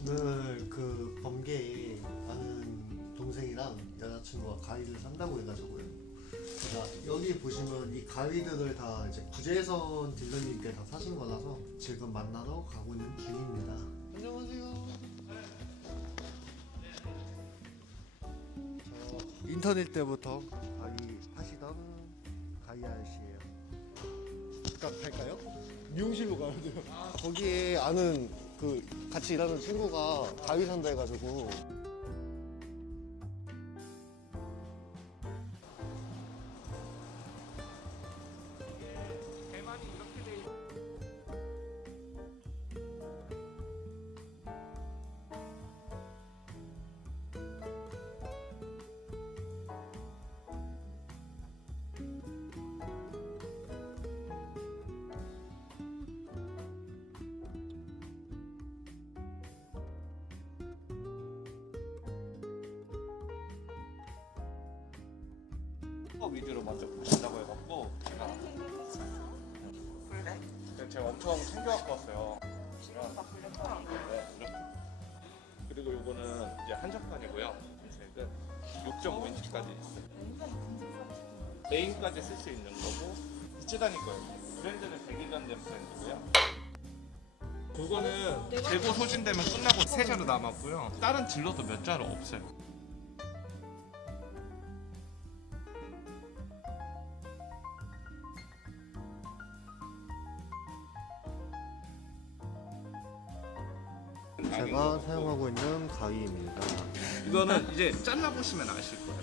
오늘 그 범계에 아는 동생이랑 여자친구가 가위를 산다고 해가지고요. 제가 여기 보시면 이 가위들을 다 이제 구재선 딜러님께 다 사신 거라서 지금 만나러 가고 있는 중입니다. 안녕하세요. 저 인터넷 때부터 가위 하시던 가위 아저씨예요. 갈까요? 미용실로 가야 돼요. 거기에 아는 그 같이 일하는 친구가 가위 산다 해가지고 거 위주로 먼저 보신다고 해갖고 제가 풀네? 근데 제가 엄청 챙겨갖고 왔어요. 네, 이렇게. 그리고 요거는 이제 한정판이고요. 금색은 6.5인치까지 있어요. 메인까지 쓸 수 있는 거고 이치다니 거예요. 브랜드는 백일간 된 브랜드고요. 그거는 재고 소진되면 끝나고 세 자루 남았고요. 다른 딜러도 몇 자루 없어요. 제가 사용하고 있는 가위입니다. 이거는 이제 잘라 보시면 아실 거예요.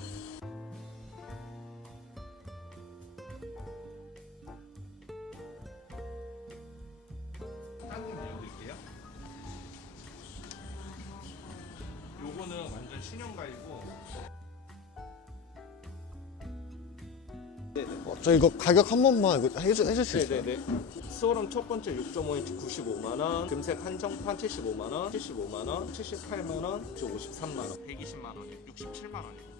딴좀 알려드릴게요. 요거는 완전 신형가이고 어, 저 이거 가격 한 번만 이거 해주, 해줄 수 있어요? 네네네. 스월럼 첫 번째 6.5인치 95만 원, 금색 한정판 75만 원, 75만 원, 78만 원, 53만 원, 120만 원에 67만 원이에요.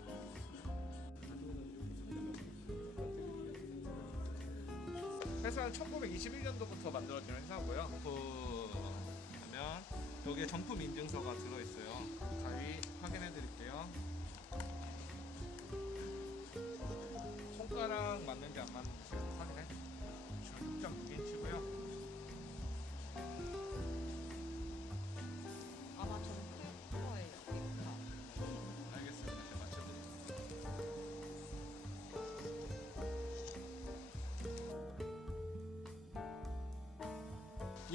회사는 1921년도부터 만들어진 회사고요. 그러면 여기에 정품 인증서가 들어있어요. 가위 확인해 드릴게요.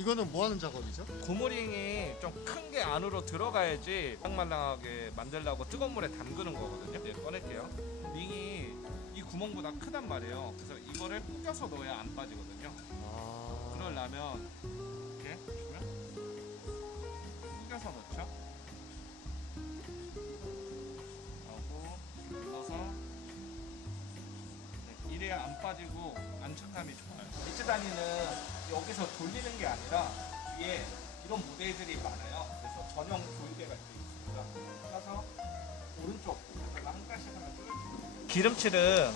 이거는 뭐 하는 작업이죠? 고무링이 좀 큰 게 안으로 들어가야지 말랑말랑하게 만들려고 뜨거운 물에 담그는 거거든요. 네, 꺼낼게요. 링이 이 구멍보다 크단 말이에요. 그래서 이거를 구겨서 넣어야 안 빠지거든요. 아... 그러려면 이렇게 보시면 구겨서 넣죠. 하고 눌러서 네, 이래야 안 빠지고 안착감이 좋아요. 이츠 다니는 여기서 돌리는 게 아니라 위에 이런 모델들이 많아요. 그래서 전용 조이개가 있습니다. 그래서 오른쪽 한 가지 하나 뚫어주세요. 기름칠은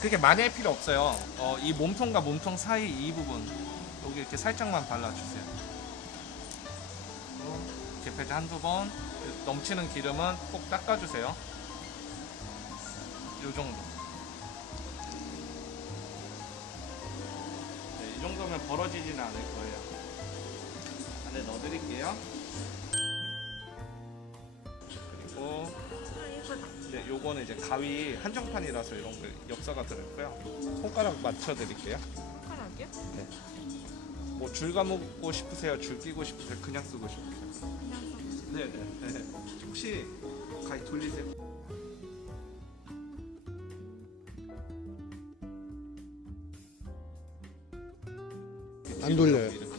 그렇게 많이 할 필요 없어요. 어, 이 몸통과 몸통 사이 이 부분 여기 이렇게 살짝만 발라주세요. 개패드 한두 번 넘치는 기름은 꼭 닦아주세요. 이 정도. 정도면 벌어지지는 않을 거예요. 안에 넣어드릴게요. 그리고 네, 요거는 이제 가위 한정판이라서 이런 거 엽서가 들어있고요. 손가락 맞춰드릴게요. 손가락이요? 뭐줄 감고 싶으세요? 줄 끼고 싶으세요? 그냥 쓰고 싶으세요? 네네. 네. 혹시 가위 돌리세요? 안 돌려요.